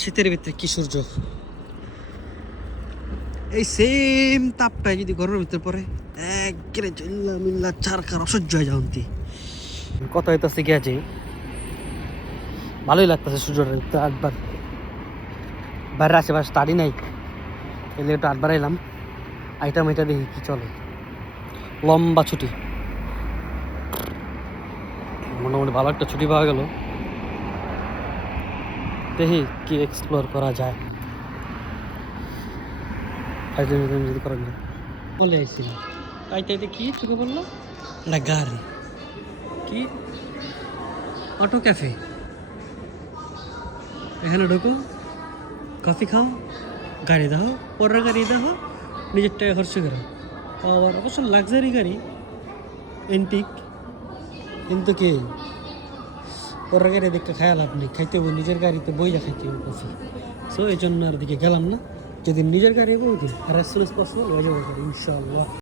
শীতের ভিতরে কি সূর্য, এই সেম তাপটাই যদি ঘরের ভিতরে পড়ে একবারে চিল্লা মিল্লা চারকার অসহ্য হয়ে যাওয়ান্তি। কত হইতেছে গিয়েছে, ভালোই লাগতেছে সূর্যটা। আটবার বাইরে আশেপাশে তাড়ি নাই, এলে একটু আটবার এলাম। আইটাম এটা দেখি কি চলে। লম্বা ছুটি, মোটামুটি ভালো একটা ছুটি পাওয়া গেল। দেখি কি এক্সপ্লোর করা যায়, যদি করা যায়। বলে আইছিল তাইতে কি তোকে বললো না গাড়ি কি অটো ক্যাফে, এখানে ঢুকো, কফি খাও, গাড়ি দাও, পরের গাড়ি দাও, নিজের টাকা খরচ করো। আবার অবশ্য লাক্সারি গাড়ি এন্টিক, কিন্তু কি পরের গাড়ি দেখতে খায়া লাভ নেই, খাইতে হবে নিজের গাড়িতে বইয়া খাইতে হবে কফি। সো এই জন্য আর দিকে গেলাম না। যদি নিজের গাড়ি হবে ওই দিন আর as soon as possible হয়ে যাবে ইনশাআল্লাহ।